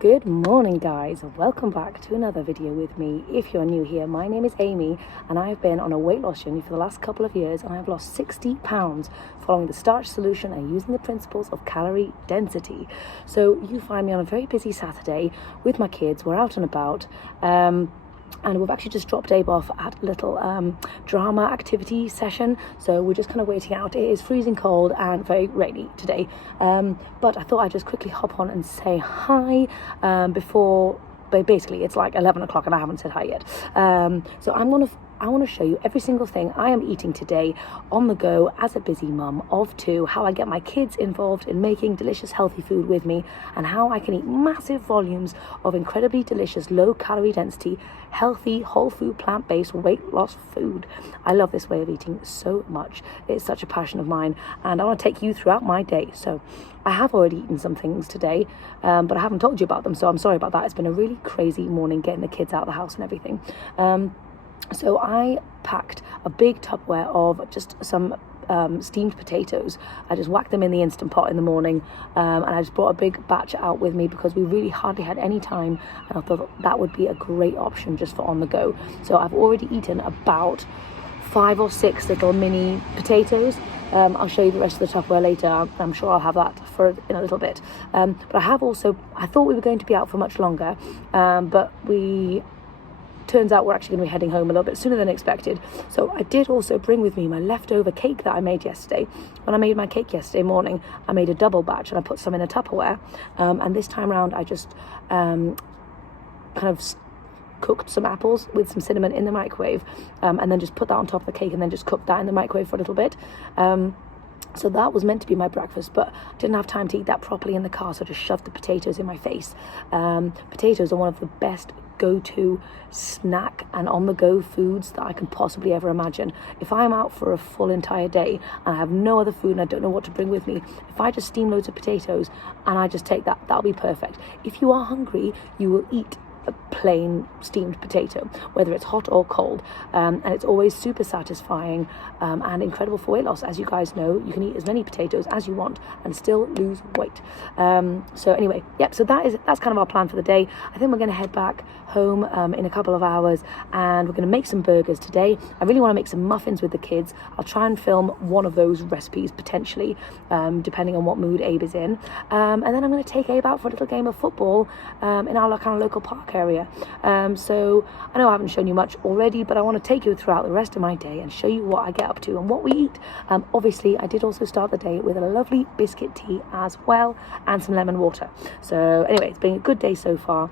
Good morning guys, welcome back to another video with me. If you're new here, my name is Amy and I've been on a weight loss journey for the last couple of years and I've lost 60 pounds following the Starch Solution and using the principles of calorie density. So you find me on a very busy Saturday with my kids. We're out and about and we've actually just dropped Abe off at a little drama activity session, so we're just kind of waiting out. It is freezing cold and very rainy today, but I thought I'd just quickly hop on and say hi before, but basically it's like 11 o'clock and I haven't said hi yet. So I want to show you every single thing I am eating today on the go as a busy mum of two, how I get my kids involved in making delicious healthy food with me, and how I can eat massive volumes of incredibly delicious low calorie density healthy whole food plant-based weight loss food. I love this way of eating so much. It's such a passion of mine and I want to take you throughout my day. So I have already eaten some things today, but I haven't told you about them, so I'm sorry about that. It's been a really crazy morning getting the kids out of the house and everything. So I packed a big Tupperware of just some steamed potatoes. I just whacked them in the Instant Pot in the morning, and I just brought a big batch out with me because we really hardly had any time, and I thought that would be a great option just for on the go. So I've already eaten about 5 or 6 little mini potatoes. I'll show you the rest of the Tupperware later. I'm sure I'll have that in a little bit. But I thought we were going to be out for much longer, but turns out we're actually going to be heading home a little bit sooner than expected. So I did also bring with me my leftover cake that I made yesterday. When I made my cake yesterday morning, I made a double batch and I put some in a Tupperware. And this time around, I just kind of cooked some apples with some cinnamon in the microwave, and then just put that on top of the cake and then just cooked that in the microwave for a little bit. So that was meant to be my breakfast, but I didn't have time to eat that properly in the car, so I just shoved the potatoes in my face. Potatoes are one of the best go-to snack and on-the-go foods that I can possibly ever imagine. If I'm out for a full entire day and I have no other food and I don't know what to bring with me, if I just steam loads of potatoes and I just take that, that'll be perfect. If you are hungry, you will eat a plain steamed potato, whether it's hot or cold, and it's always super satisfying and incredible for weight loss. As you guys know, you can eat as many potatoes as you want and still lose weight. So anyway, so that's kind of our plan for the day. I think we're going to head back home in a couple of hours and we're going to make some burgers today. I really want to make some muffins with the kids. I'll try and film one of those recipes potentially, depending on what mood Abe is in, and then I'm going to take Abe out for a little game of football in our kind of local park area. So I know I haven't shown you much already, but I want to take you throughout the rest of my day and show you what I get up to and what we eat. Obviously I did also start the day with a lovely biscuit tea as well and some lemon water. So anyway, it's been a good day so far.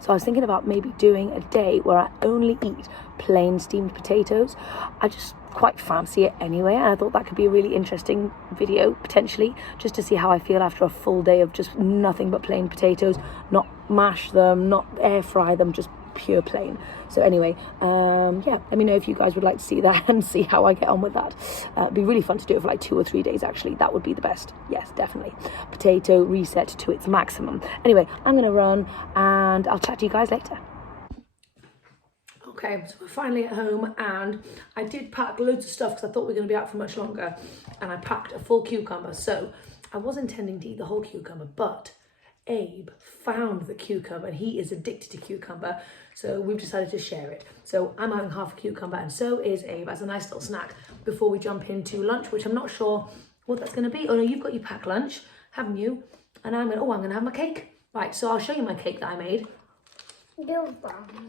So I was thinking about maybe doing a day where I only eat plain steamed potatoes. I just quite fancy it anyway, and I thought that could be a really interesting video potentially, just to see how I feel after a full day of just nothing but plain potatoes, not mash them, not air fry them, just pure plain. So anyway, let me know if you guys would like to see that and see how I get on with that. It'd be really fun to do it for like 2 or 3 days actually. That would be the best. Yes, definitely. Potato reset to its maximum. Anyway, I'm gonna run and I'll chat to you guys later. Okay, so we're finally at home and I did pack loads of stuff because I thought we were going to be out for much longer, and I packed a full cucumber. So I was intending to eat the whole cucumber, but Abe found the cucumber and he is addicted to cucumber, so we've decided to share it. So I'm having half a cucumber and so is Abe as a nice little snack before we jump into lunch, which I'm not sure what that's going to be. Oh no, you've got your packed lunch, haven't you? And I'm going to have my cake. Right, so I'll show you my cake that I made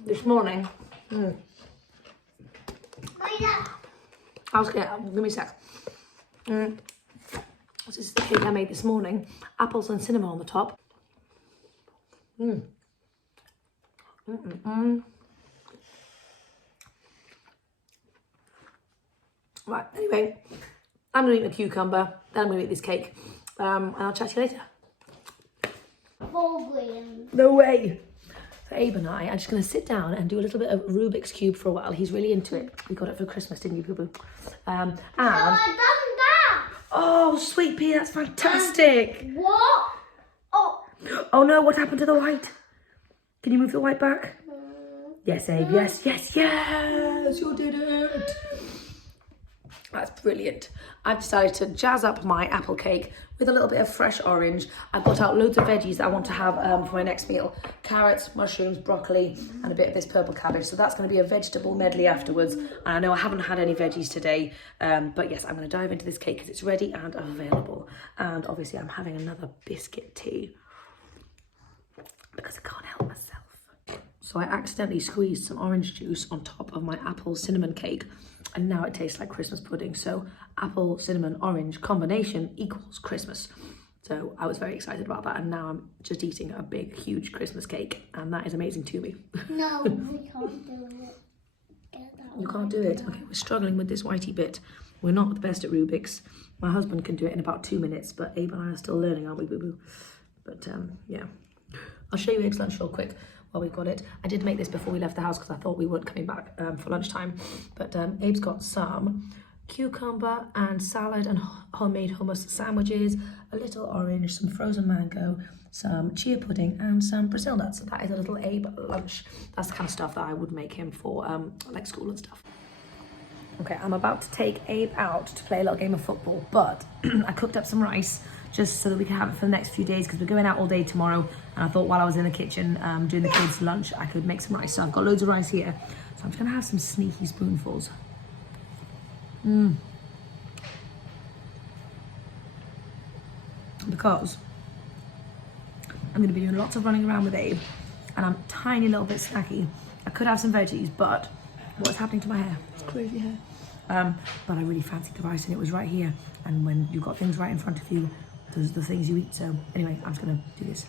this morning. Give me a sec. This is the cake I made this morning. Apples and cinnamon on the top. Right, anyway, I'm going to eat my cucumber, then I'm going to eat this cake, and I'll chat to you later. No way! So Abe and I are just going to sit down and do a little bit of Rubik's Cube for a while. He's really into it. We got it for Christmas, didn't you, Boo-Boo? I've done that. Oh, sweet pea, that's fantastic. What? Oh no, what happened to the white? Can you move the white back? Yes, Abe, yes, you did it. That's brilliant. I've decided to jazz up my apple cake with a little bit of fresh orange. I've got out loads of veggies that I want to have for my next meal. Carrots, mushrooms, broccoli, and a bit of this purple cabbage. So that's going to be a vegetable medley afterwards. And I know I haven't had any veggies today, but yes, I'm going to dive into this cake because it's ready and available. And obviously I'm having another biscuit tea because I can't help myself. So I accidentally squeezed some orange juice on top of my apple cinnamon cake, and now it tastes like Christmas pudding. So apple, cinnamon, orange combination equals Christmas. So I was very excited about that, and now I'm just eating a big, huge Christmas cake, and that is amazing to me. No, we can't do it. You can't do it? Okay, we're struggling with this whitey bit. We're not the best at Rubik's. My husband can do it in about 2 minutes, but Abe and I are still learning, aren't we, boo-boo? But yeah. I'll show you Abe's lunch real quick while we've got it. I did make this before we left the house because I thought we weren't coming back for lunchtime. But Abe's got some cucumber and salad and homemade hummus sandwiches, a little orange, some frozen mango, some chia pudding, and some Brazil nuts. So that is a little Abe lunch. That's the kind of stuff that I would make him for like school and stuff. Okay, I'm about to take Abe out to play a little game of football, but I cooked up some rice just so that we can have it for the next few days because we're going out all day tomorrow, and I thought while I was in the kitchen doing the kids' lunch, I could make some rice. So I've got loads of rice here, so I'm just gonna have some sneaky spoonfuls. Because I'm gonna be doing lots of running around with Abe, and I'm a tiny little bit snacky. I could have some veggies, but what's happening to my hair? It's crazy hair. But I really fancied the rice, and it was right here. And when you've got things right in front of you, those are the things you eat. So anyway, I'm just gonna do this.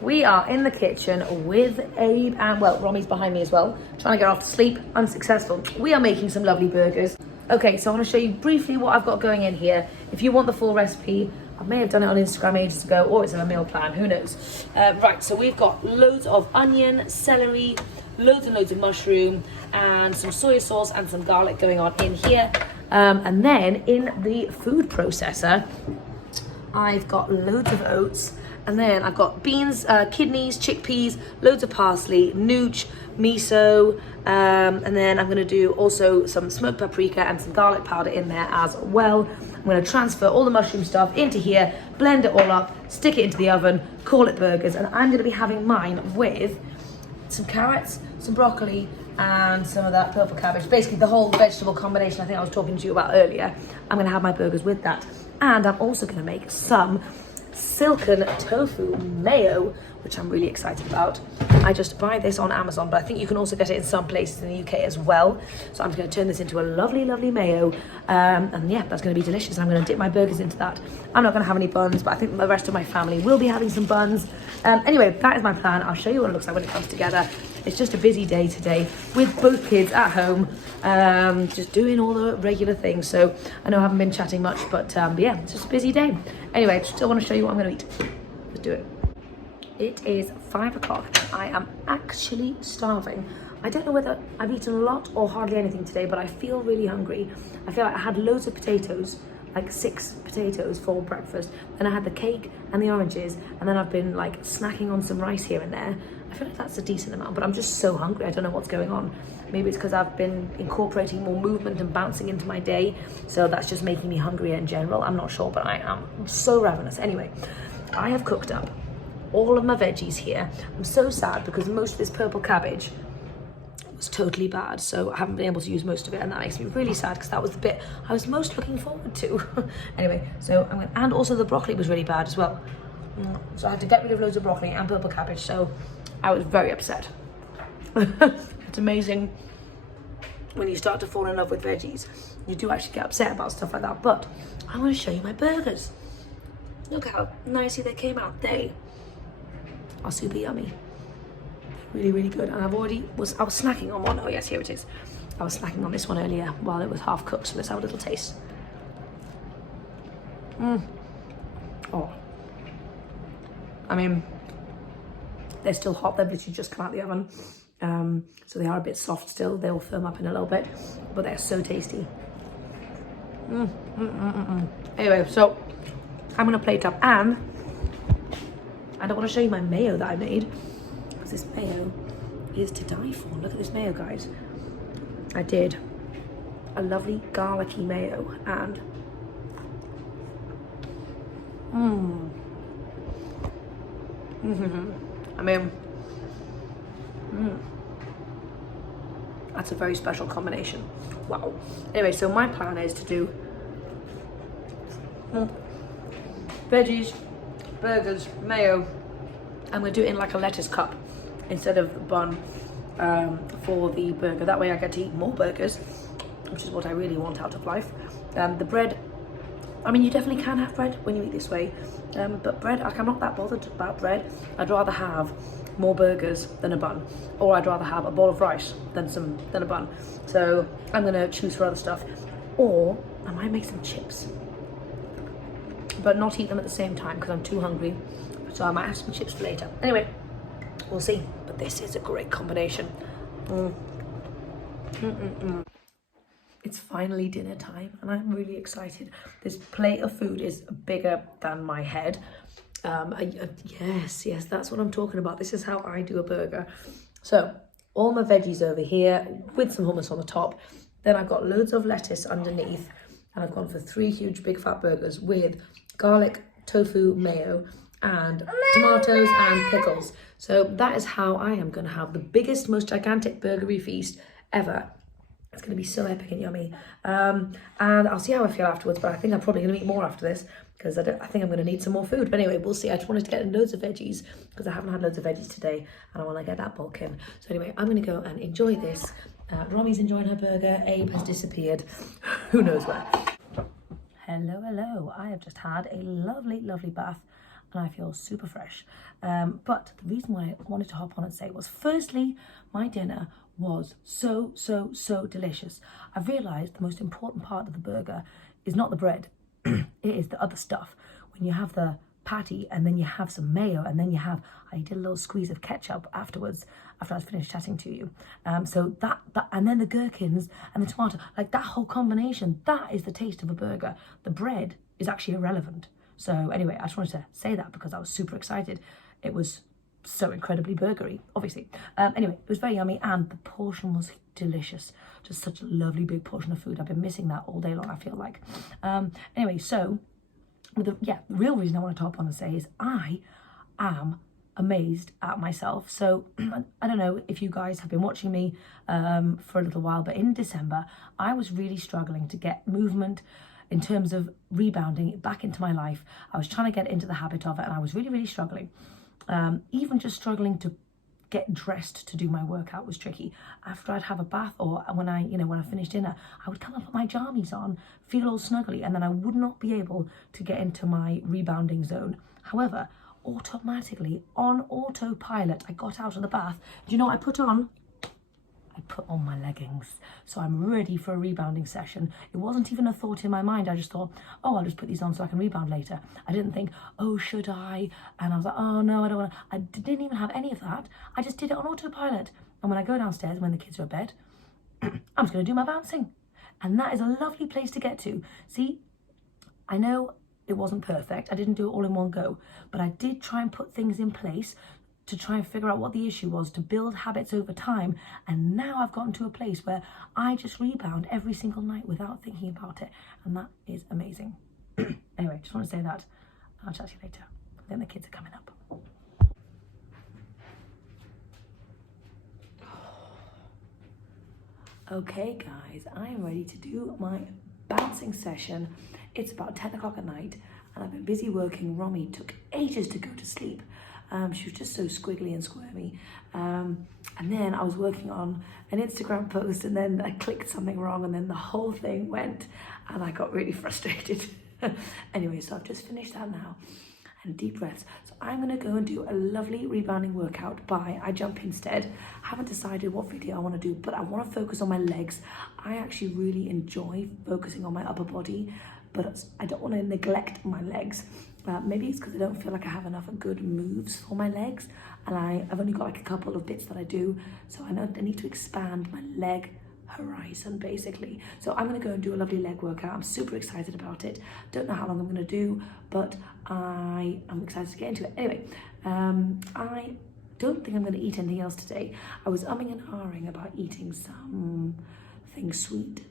We are in the kitchen with Abe, and well, Romy's behind me as well, trying to get off to sleep, unsuccessful. We are making some lovely burgers. Okay, so I want to show you briefly what I've got going in here. If you want the full recipe, I may have done it on Instagram ages ago, or it's in a meal plan, who knows. Right, so we've got loads of onion, celery, loads and loads of mushroom, and some soy sauce and some garlic going on in here. And then in the food processor, I've got loads of oats, and then I've got beans, kidneys, chickpeas, loads of parsley, nooch, miso, and then I'm gonna do also some smoked paprika and some garlic powder in there as well. I'm gonna transfer all the mushroom stuff into here, blend it all up, stick it into the oven, call it burgers, and I'm gonna be having mine with some carrots, some broccoli, and some of that purple cabbage. Basically the whole vegetable combination I think I was talking to you about earlier. I'm gonna have my burgers with that. And I'm also gonna make some silken tofu mayo, which I'm really excited about. I just buy this on Amazon, but I think you can also get it in some places in the UK as well. So I'm just gonna turn this into a lovely, lovely mayo. And yeah, that's gonna be delicious. I'm gonna dip my burgers into that. I'm not gonna have any buns, but I think the rest of my family will be having some buns. Anyway, that is my plan. I'll show you what it looks like when it comes together. It's just a busy day today with both kids at home, just doing all the regular things. So I know I haven't been chatting much, but yeah, it's just a busy day. Anyway, I still want to show you what I'm going to eat. Let's do it. It is 5 o'clock. I am actually starving. I don't know whether I've eaten a lot or hardly anything today, but I feel really hungry. I feel like I had loads of potatoes, like 6 potatoes for breakfast. Then I had the cake and the oranges, and then I've been like snacking on some rice here and there. I feel like that's a decent amount, but I'm just so hungry. I don't know what's going on. Maybe it's because I've been incorporating more movement and bouncing into my day, so that's just making me hungrier in general. I'm not sure, but I am so ravenous. Anyway, I have cooked up all of my veggies here. I'm so sad because most of this purple cabbage was totally bad, so I haven't been able to use most of it, and that makes me really sad because that was the bit I was most looking forward to. Anyway, so I'm gonna, and also the broccoli was really bad as well. So I had to get rid of loads of broccoli and purple cabbage, so I was very upset. It's amazing when you start to fall in love with veggies. You do actually get upset about stuff like that, but I want to show you my burgers. Look how nicely they came out. They are super yummy. Really, really good. And I was snacking on one. Oh yes, here it is. I was snacking on this one earlier while it was half cooked, so let's have a little taste. Oh. I mean, they're still hot. They've literally just come out of the oven. So they are a bit soft still. They'll firm up in a little bit, but they're so tasty. Anyway, so I'm gonna plate up, and I don't want to show you my mayo that I made, because this mayo is to die for. Look at this mayo, guys. I did a lovely garlicky mayo, and I mean, that's a very special combination. Wow. Anyway, so my plan is to do veggies, burgers, mayo. I'm gonna do it in like a lettuce cup instead of the bun for the burger. That way I get to eat more burgers, which is what I really want out of life. The bread, I mean, you definitely can have bread when you eat this way, but bread, like, I'm not that bothered about bread. I'd rather have more burgers than a bun, or I'd rather have a bowl of rice than a bun. So I'm gonna choose for other stuff, or I might make some chips, but not eat them at the same time because I'm too hungry. So I might have some chips for later. Anyway, we'll see. But this is a great combination. It's finally dinner time and I'm really excited. This plate of food is bigger than my head. Yes, that's what I'm talking about. This is how I do a burger. So all my veggies over here with some hummus on the top. Then I've got loads of lettuce underneath, and I've gone for 3 huge big fat burgers with garlic, tofu, mayo, and tomatoes and pickles. So that is how I am going to have the biggest, most gigantic burgery feast ever. It's going to be so epic and yummy. And I'll see how I feel afterwards, but I think I'm probably going to eat more after this because I think I'm going to need some more food. But anyway, we'll see. I just wanted to get in loads of veggies because I haven't had loads of veggies today and I want to get that bulk in. So anyway, I'm going to go and enjoy this. Romy's enjoying her burger. Abe has disappeared. Who knows where. Hello. I have just had a lovely bath and I feel super fresh. But the reason why I wanted to hop on and say was, firstly, my dinner was so delicious. I've realised the most important part of the burger is not the bread, it is the other stuff. When you have the patty and then you have some mayo and then I did a little squeeze of ketchup afterwards after I was finished chatting to you. So that and then the gherkins and the tomato, like that whole combination, that is the taste of a burger. The bread is actually irrelevant. So anyway, I just wanted to say that because I was super excited. It was so incredibly burgery, obviously. Anyway, it was very yummy and the portion was delicious. Just such a lovely big portion of food. I've been missing that all day long, I feel like. Anyway, so the real reason I want to hop on and say is I am amazed at myself. So I don't know if you guys have been watching me for a little while, but in December, I was really struggling to get movement in terms of rebounding back into my life. I was trying to get into the habit of it and I was really struggling. Even just struggling to get dressed to do my workout was tricky. After I'd have a bath or when I finished dinner, I would come up with my jammies on, feel all snuggly, and then I would not be able to get into my rebounding zone. However, automatically, on autopilot, I got out of the bath. Do you know what I put on? I put on my leggings, so I'm ready for a rebounding session. It wasn't even a thought in my mind. I just thought, oh, I'll just put these on so I can rebound later. I didn't think, oh, should I? And I was like, oh no, I don't want to. I didn't even have any of that. I just did it on autopilot. And when I go downstairs, when the kids are in bed, I'm just going to do my bouncing. And that is a lovely place to get to. See, I know it wasn't perfect. I didn't do it all in one go, but I did try and put things in place to try and figure out what the issue was, to build habits over time. And now I've gotten to a place where I just rebound every single night without thinking about it. And that is amazing. Anyway, just want to say that. I'll chat to you later. Then the kids are coming up. Okay guys, I am ready to do my bouncing session. It's about 10 o'clock at night and I've been busy working. Romy took ages to go to sleep. She was just so squiggly and squirmy. And then I was working on an Instagram post and then I clicked something wrong and then the whole thing went and I got really frustrated. Anyway, so I've just finished that now. And deep breaths. So I'm gonna go and do a lovely rebounding workout by I jump instead. I haven't decided what video I wanna do, but I wanna focus on my legs. I actually really enjoy focusing on my upper body, but I don't wanna neglect my legs. Maybe it's because I don't feel like I have enough good moves for my legs, and I've only got like a couple of bits that I do, so I know I need to expand my leg horizon basically. So I'm going to go and do a lovely leg workout. I'm super excited about it. Don't know how long I'm going to do, but I am excited to get into it. Anyway, I don't think I'm going to eat anything else today. I was umming and ahhing about eating something sweet.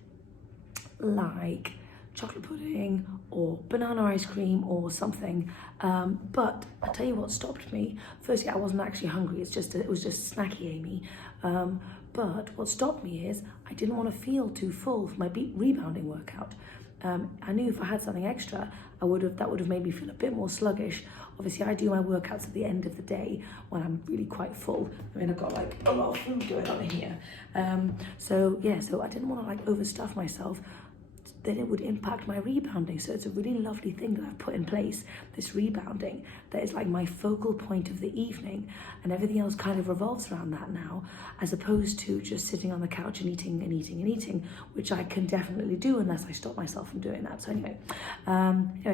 like chocolate pudding or banana ice cream or something. But I'll tell you what stopped me. Firstly, I wasn't actually hungry. It was just snacky Amy. But what stopped me is I didn't want to feel too full for my rebounding workout. I knew if I had something extra, that would have made me feel a bit more sluggish. Obviously, I do my workouts at the end of the day when I'm really quite full. I mean, I've got like a lot of food going on here. So I didn't want to like overstuff myself. Then it would impact my rebounding. So it's a really lovely thing that I've put in place, this rebounding, that is like my focal point of the evening, and everything else kind of revolves around that now, as opposed to just sitting on the couch and eating and eating and eating, which I can definitely do unless I stop myself from doing that. So anyway,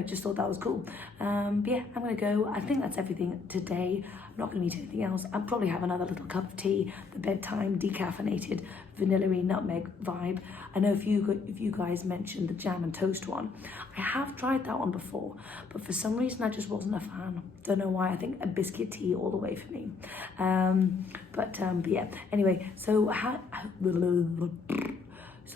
just thought that was cool. But yeah, I'm gonna go. I think that's everything today. I'm not gonna eat anything else. I'll probably have another little cup of tea, the bedtime decaffeinated vanilla-y nutmeg vibe. I know if you guys mentioned the jam and toast one, I have tried that one before, but for some reason I just wasn't a fan. Don't know why. I think a biscuit tea all the way for me. But yeah. Anyway, so I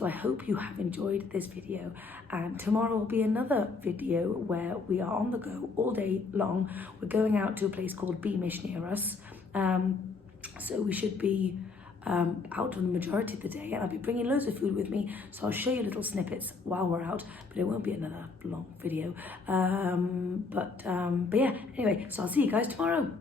hope you have enjoyed this video, and tomorrow will be another video where we are on the go all day long. We're going out to a place called Beamish near us, so we should be out on the majority of the day, and I'll be bringing loads of food with me, so I'll show you little snippets while we're out, but it won't be another long video. But yeah, anyway, so I'll see you guys tomorrow.